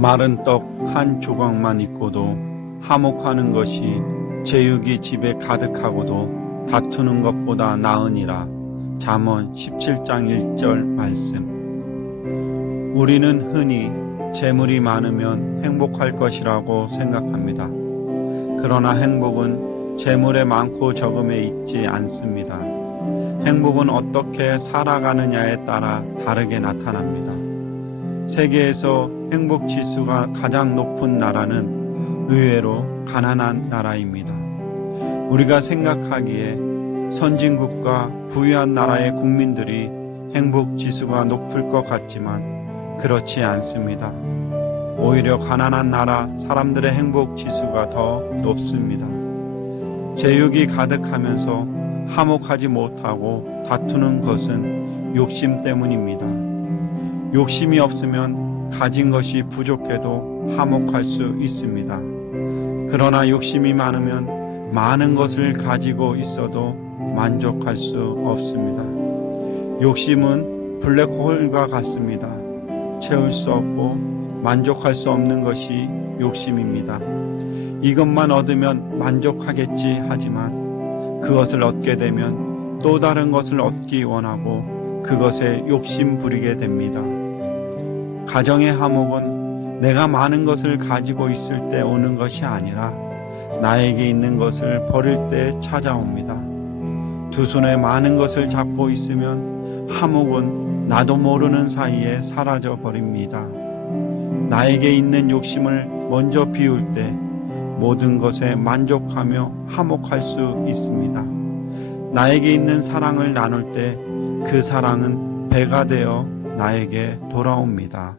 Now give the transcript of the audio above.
마른 떡 한 조각만 있고도 화목하는 것이 제육이 집에 가득하고도 다투는 것보다 나으니라. 잠언 17장 1절 말씀. 우리는 흔히 재물이 많으면 행복할 것이라고 생각합니다. 그러나 행복은 재물의 많고 적음에 있지 않습니다. 행복은 어떻게 살아가느냐에 따라 다르게 나타납니다. 세계에서 행복 지수가 가장 높은 나라는 의외로 가난한 나라입니다. 우리가 생각하기에 선진국과 부유한 나라의 국민들이 행복 지수가 높을 것 같지만 그렇지 않습니다. 오히려 가난한 나라 사람들의 행복 지수가 더 높습니다. 제육이 가득하면서 화목하지 못하고 다투는 것은 욕심 때문입니다. 욕심이 없으면 가진 것이 부족해도 화목할 수 있습니다. 그러나 욕심이 많으면 많은 것을 가지고 있어도 만족할 수 없습니다. 욕심은 블랙홀과 같습니다. 채울 수 없고 만족할 수 없는 것이 욕심입니다. 이것만 얻으면 만족하겠지 하지만 그것을 얻게 되면 또 다른 것을 얻기 원하고 그것에 욕심 부리게 됩니다. 가정의 화목은 내가 많은 것을 가지고 있을 때 오는 것이 아니라 나에게 있는 것을 버릴 때 찾아옵니다. 두 손에 많은 것을 잡고 있으면 화목은 나도 모르는 사이에 사라져 버립니다. 나에게 있는 욕심을 먼저 비울 때 모든 것에 만족하며 화목할 수 있습니다. 나에게 있는 사랑을 나눌 때 그 사랑은 배가 되어 나에게 돌아옵니다.